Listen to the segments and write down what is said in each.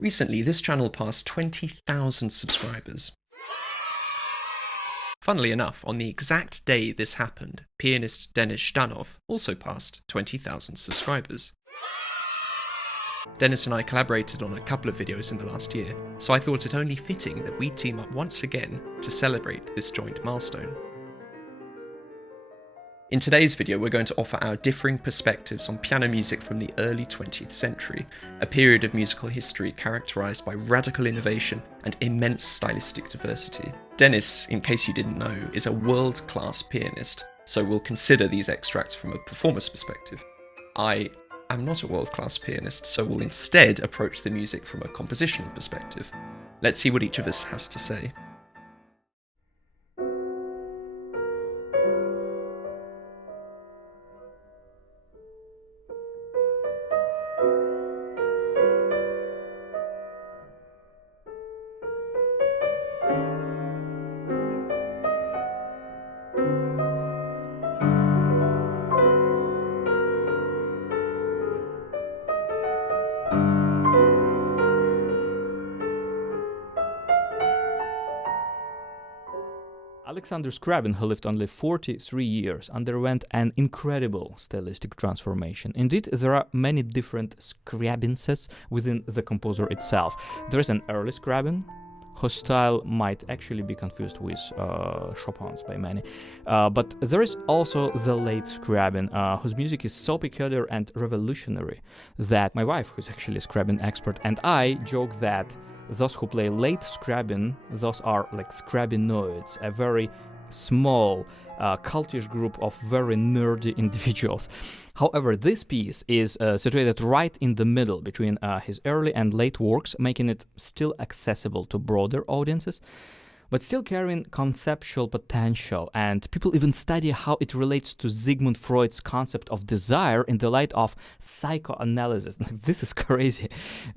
Recently, this channel passed 20,000 subscribers. Funnily enough, on the exact day this happened, pianist Denis Zhdanov also passed 20,000 subscribers. Denis and I collaborated on a couple of videos in the last year, so I thought it only fitting that we'd team up once again to celebrate this joint milestone. In today's video, we're going to offer our differing perspectives on piano music from the early 20th century, a period of musical history characterised by radical innovation and immense stylistic diversity. Denis, in case you didn't know, is a world-class pianist, so we'll consider these extracts from a performer's perspective. I am not a world-class pianist, so we'll instead approach the music from a compositional perspective. Let's see what each of us has to say. Alexander Scriabin, who lived only 43 years, underwent an incredible stylistic transformation. Indeed, there are many different Scriabinses within the composer itself. There is an early Scriabin, whose style might actually be confused with Chopin's by many. But there is also the late Scriabin, whose music is so peculiar and revolutionary that my wife, who's actually a Scriabin expert, and I joke that those who play late Scriabin, those are like Scriabinoids, a very small, cultish group of very nerdy individuals. However, this piece is situated right in the middle between his early and late works, making it still accessible to broader audiences, but still carrying conceptual potential, and people even study how it relates to Sigmund Freud's concept of desire in the light of psychoanalysis. This is crazy.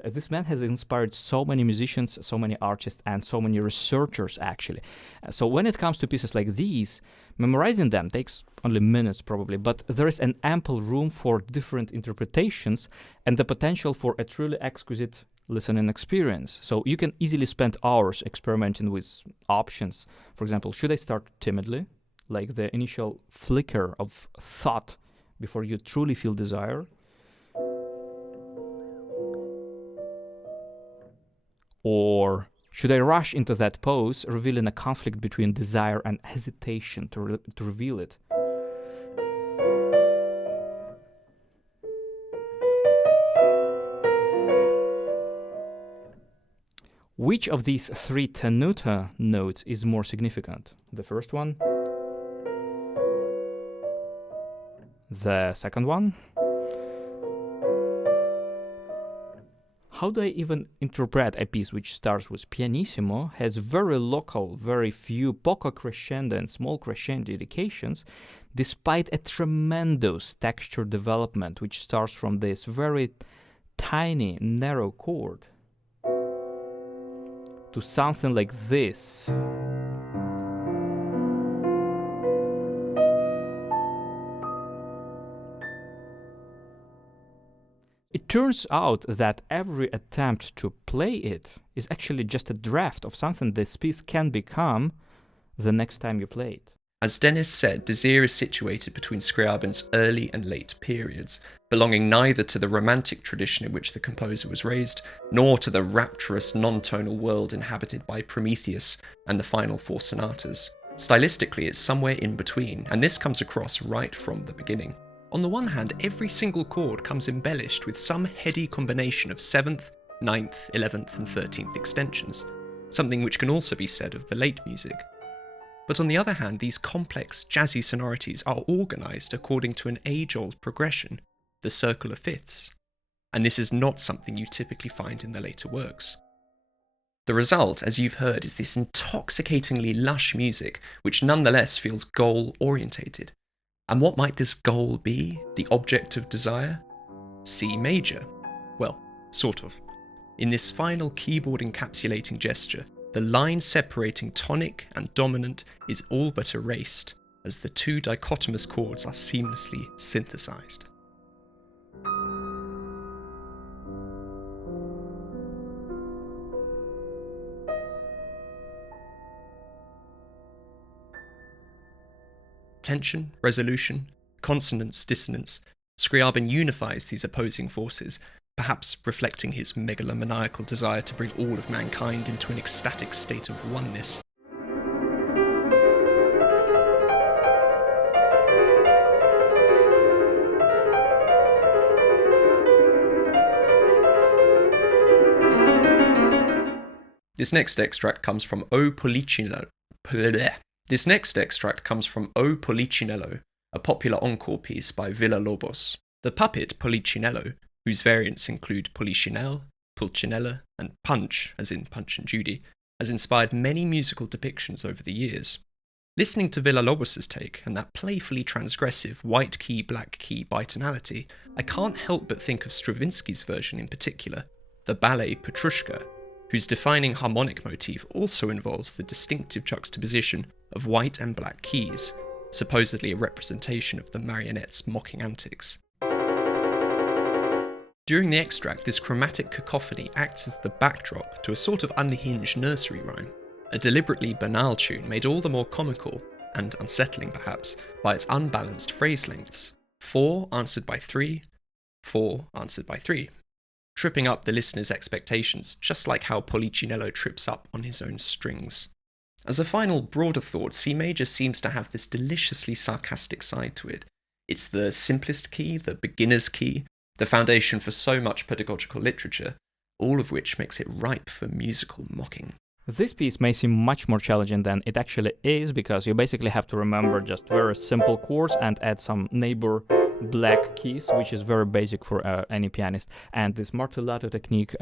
This man has inspired so many musicians, so many artists, and so many researchers, actually. So when it comes to pieces like these, memorizing them takes only minutes probably, but there is an ample room for different interpretations and the potential for a truly exquisite listening experience. So you can easily spend hours experimenting with options. For example, should I start timidly, like the initial flicker of thought before you truly feel desire? Or should I rush into that pose, revealing a conflict between desire and hesitation to reveal it? Which of these three tenuta notes is more significant? The first one? The second one? How do I even interpret a piece which starts with pianissimo, has very local, very few poco crescendo and small crescendo indications, despite a tremendous texture development which starts from this very tiny, narrow chord to something like this? It turns out that every attempt to play it is actually just a draft of something this piece can become the next time you play it. As Denis said, Desir is situated between Scriabin's early and late periods, belonging neither to the romantic tradition in which the composer was raised, nor to the rapturous non-tonal world inhabited by Prometheus and the final four sonatas. Stylistically, it's somewhere in between, and this comes across right from the beginning. On the one hand, every single chord comes embellished with some heady combination of 7th, 9th, 11th and 13th extensions, something which can also be said of the late music. But on the other hand, these complex, jazzy sonorities are organised according to an age-old progression, the circle of fifths, and this is not something you typically find in the later works. The result, as you've heard, is this intoxicatingly lush music, which nonetheless feels goal-orientated. And what might this goal be, the object of desire? C major. Well, sort of. In this final keyboard encapsulating gesture, the line separating tonic and dominant is all but erased, as the two dichotomous chords are seamlessly synthesized. tension, resolution, consonance, dissonance, Scriabin unifies these opposing forces, perhaps reflecting his megalomaniacal desire to bring all of mankind into an ecstatic state of oneness. This next extract comes from O Polichinelo. This next extract comes from O Polichinelo, a popular encore piece by Villa-Lobos. The puppet Polichinelo, whose variants include Polichinelle, Pulcinella, and Punch, as in Punch and Judy, has inspired many musical depictions over the years. Listening to Villa-Lobos' take and that playfully transgressive white key, black key bitonality, I can't help but think of Stravinsky's version in particular, the ballet Petrushka, whose defining harmonic motif also involves the distinctive juxtaposition of white and black keys, supposedly a representation of the marionette's mocking antics. During the extract, this chromatic cacophony acts as the backdrop to a sort of unhinged nursery rhyme, a deliberately banal tune made all the more comical, and unsettling perhaps, by its unbalanced phrase lengths. 4 answered by 3, 4 answered by 3. Tripping up the listener's expectations, just like how Polichinelo trips up on his own strings. As a final, broader thought, C major seems to have this deliciously sarcastic side to it. It's the simplest key, the beginner's key, the foundation for so much pedagogical literature, all of which makes it ripe for musical mocking. This piece may seem much more challenging than it actually is, because you basically have to remember just very simple chords and add some neighbor black keys, which is very basic for any pianist. And this martellato technique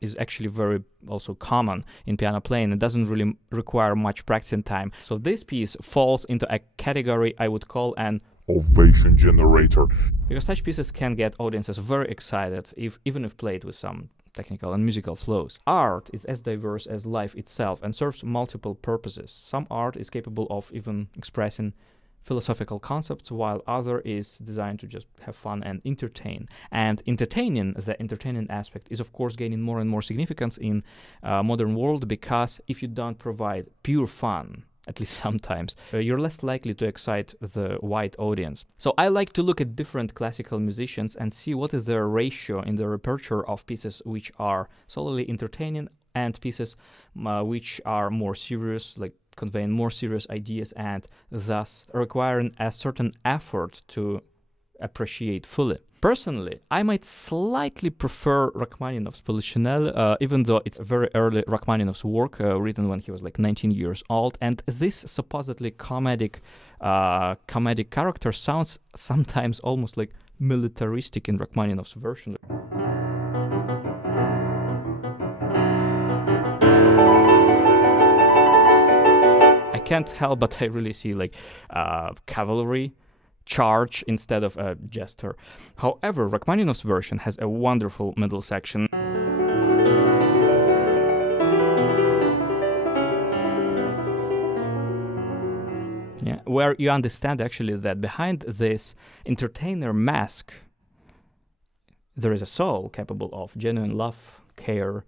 is actually very also common in piano playing. It doesn't really require much practicing time. So this piece falls into a category I would call an ovation generator, because such pieces can get audiences very excited, even if played with some technical and musical flows. Art is as diverse as life itself and serves multiple purposes. Some art is capable of even expressing philosophical concepts, while other is designed to just have fun and entertain. And the entertaining aspect is of course gaining more and more significance in modern world, because if you don't provide pure fun, at least sometimes, you're less likely to excite the wide audience. So I like to look at different classical musicians and see what is their ratio in the repertoire of pieces which are solely entertaining and pieces which are more serious, like conveying more serious ideas and thus requiring a certain effort to appreciate fully. Personally, I might slightly prefer Rachmaninoff's Polichinelo, even though it's a very early Rachmaninoff's work, written when he was like 19 years old, and this supposedly comedic character sounds sometimes almost like militaristic in Rachmaninoff's version. I can't help but I really see like cavalry charge instead of a jester. However, Rachmaninoff's version has a wonderful middle section. Yeah, where you understand actually that behind this entertainer mask there is a soul capable of genuine love, care,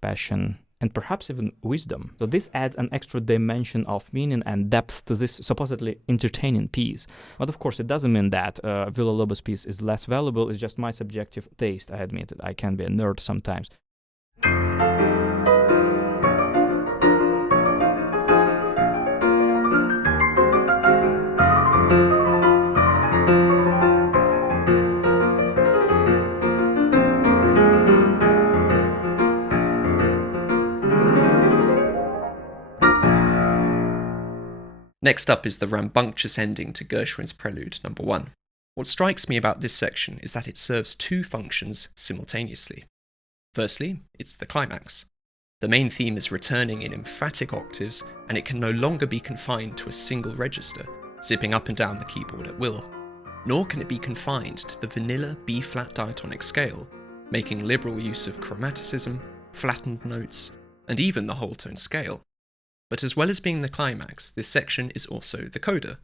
passion, and perhaps even wisdom. So this adds an extra dimension of meaning and depth to this supposedly entertaining piece. But of course, it doesn't mean that Villa-Lobos' piece is less valuable. It's just my subjective taste, I admit it. I can be a nerd sometimes. Next up is the rambunctious ending to Gershwin's Prelude No. 1. What strikes me about this section is that it serves two functions simultaneously. Firstly, it's the climax. The main theme is returning in emphatic octaves, and it can no longer be confined to a single register, zipping up and down the keyboard at will. Nor can it be confined to the vanilla B-flat diatonic scale, making liberal use of chromaticism, flattened notes, and even the whole tone scale. But as well as being the climax, this section is also the coda.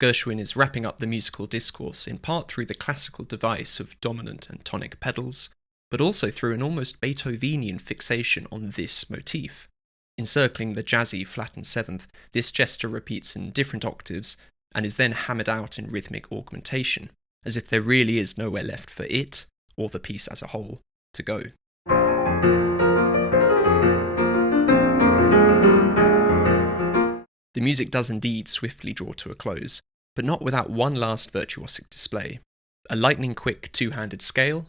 Gershwin is wrapping up the musical discourse in part through the classical device of dominant and tonic pedals, but also through an almost Beethovenian fixation on this motif. Encircling the jazzy flattened seventh, this gesture repeats in different octaves, and is then hammered out in rhythmic augmentation, as if there really is nowhere left for it, or the piece as a whole, to go. The music does indeed swiftly draw to a close, but not without one last virtuosic display. A lightning-quick two-handed scale,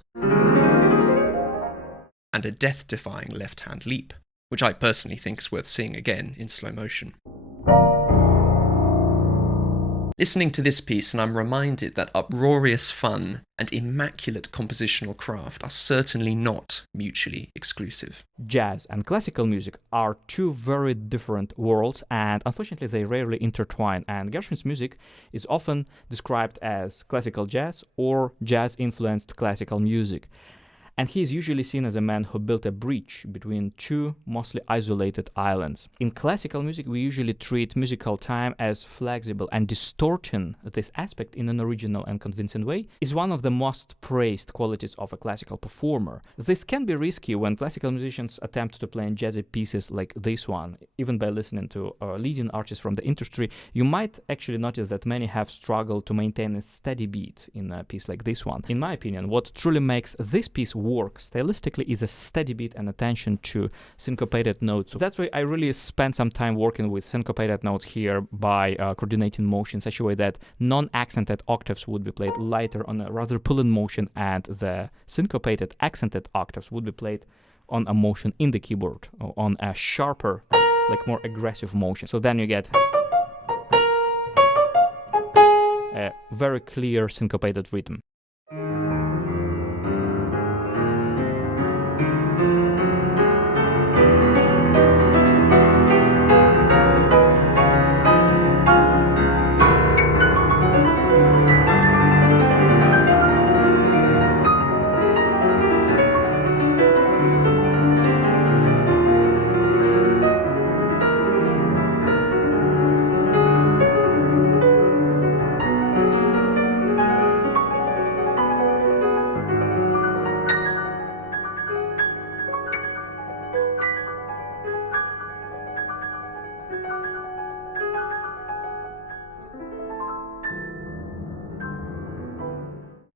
and a death-defying left-hand leap, which I personally think is worth seeing again in slow motion. Listening to this piece, and I'm reminded that uproarious fun and immaculate compositional craft are certainly not mutually exclusive. Jazz and classical music are two very different worlds, and unfortunately they rarely intertwine, and Gershwin's music is often described as classical jazz or jazz-influenced classical music. And he is usually seen as a man who built a bridge between two mostly isolated islands. In classical music, we usually treat musical time as flexible, and distorting this aspect in an original and convincing way is one of the most praised qualities of a classical performer. This can be risky when classical musicians attempt to play in jazzy pieces like this one. Even by listening to leading artists from the industry, you might actually notice that many have struggled to maintain a steady beat in a piece like this one. In my opinion, what truly makes this piece work stylistically is a steady beat and attention to syncopated notes. So that's why I really spent some time working with syncopated notes here by coordinating motion in such a way that non-accented octaves would be played lighter on a rather pulling motion, and the syncopated accented octaves would be played on a motion in the keyboard, or on a sharper, like more aggressive motion. So then you get a very clear syncopated rhythm.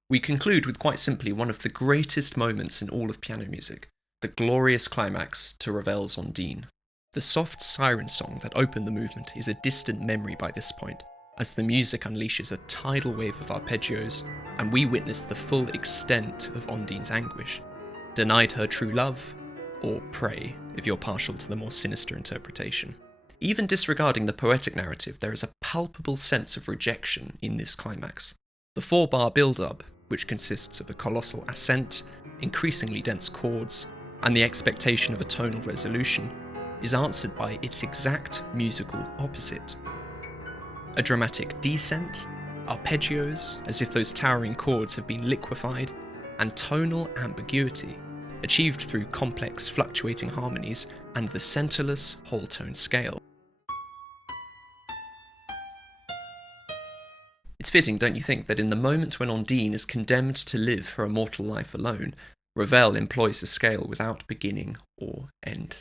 We conclude with quite simply one of the greatest moments in all of piano music, the glorious climax to Ravel's Ondine. The soft siren song that opened the movement is a distant memory by this point, as the music unleashes a tidal wave of arpeggios, and we witness the full extent of Ondine's anguish. Denied her true love, or prey, if you're partial to the more sinister interpretation. Even disregarding the poetic narrative, there is a palpable sense of rejection in this climax. The 4-bar build-up, which consists of a colossal ascent, increasingly dense chords, and the expectation of a tonal resolution, is answered by its exact musical opposite. A dramatic descent, arpeggios, as if those towering chords have been liquefied, and tonal ambiguity, achieved through complex fluctuating harmonies and the centerless whole-tone scale. It's fitting, don't you think, that in the moment when Ondine is condemned to live her immortal life alone, Ravel employs a scale without beginning or end.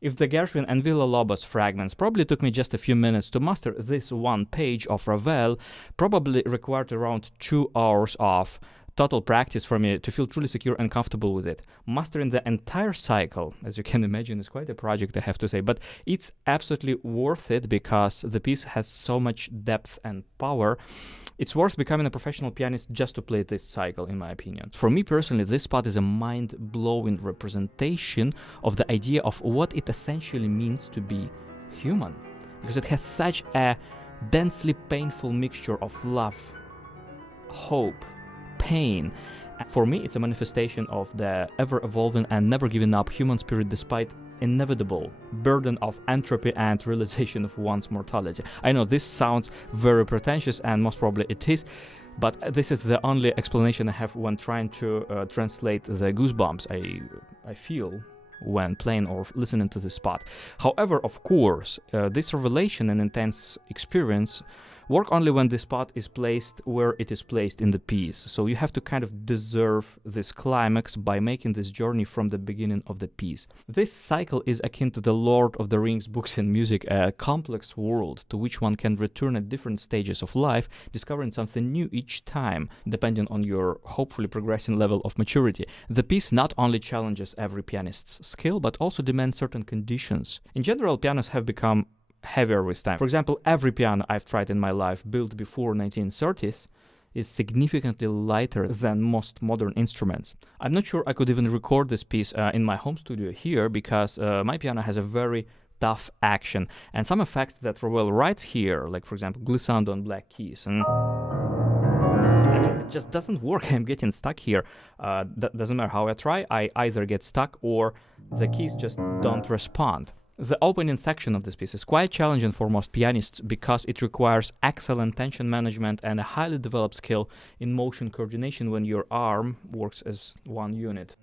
If the Gershwin and Villa-Lobos fragments probably took me just a few minutes to master this one page of Ravel, probably required around 2 hours of total practice for me to feel truly secure and comfortable with it. Mastering the entire cycle, as you can imagine, is quite a project, I have to say, but it's absolutely worth it because the piece has so much depth and power. It's worth becoming a professional pianist just to play this cycle, in my opinion. For me personally, this part is a mind-blowing representation of the idea of what it essentially means to be human, because it has such a densely painful mixture of love, hope, pain. For me, it's a manifestation of the ever-evolving and never-giving up human spirit despite inevitable burden of entropy and realization of one's mortality. I know this sounds very pretentious, and most probably it is, but this is the only explanation I have when trying to translate the goosebumps I feel when playing or listening to this spot. However, of course, this revelation and intense experience work only when the spot is placed where it is placed in the piece. So you have to kind of deserve this climax by making this journey from the beginning of the piece. This cycle is akin to the Lord of the Rings books in music, a complex world to which one can return at different stages of life, discovering something new each time, depending on your hopefully progressing level of maturity. The piece not only challenges every pianist's skill, but also demands certain conditions. In general, pianos have become heavier with time. For example, every piano I've tried in my life built before 1930s is significantly lighter than most modern instruments. I'm not sure I could even record this piece in my home studio here because my piano has a very tough action, and some effects that Ravel writes here, like for example glissando on black keys, and it just doesn't work. I'm getting stuck here. That doesn't matter how I try, I either get stuck or the keys just don't respond. The opening section of this piece is quite challenging for most pianists because it requires excellent tension management and a highly developed skill in motion coordination when your arm works as one unit.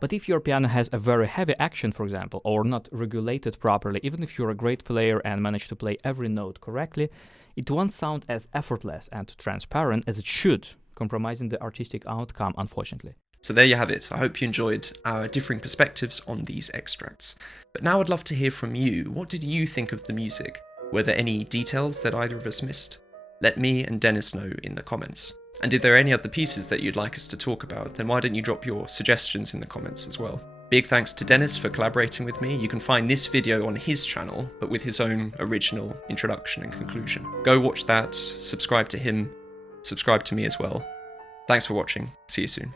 But if your piano has a very heavy action, for example, or not regulated properly, even if you're a great player and manage to play every note correctly, it won't sound as effortless and transparent as it should, compromising the artistic outcome, unfortunately. So there you have it. I hope you enjoyed our differing perspectives on these extracts. But now I'd love to hear from you. What did you think of the music? Were there any details that either of us missed? Let me and Denis know in the comments. And if there are any other pieces that you'd like us to talk about, then why don't you drop your suggestions in the comments as well. Big thanks to Denis for collaborating with me. You can find this video on his channel, but with his own original introduction and conclusion. Go watch that, subscribe to him, subscribe to me as well. Thanks for watching. See you soon.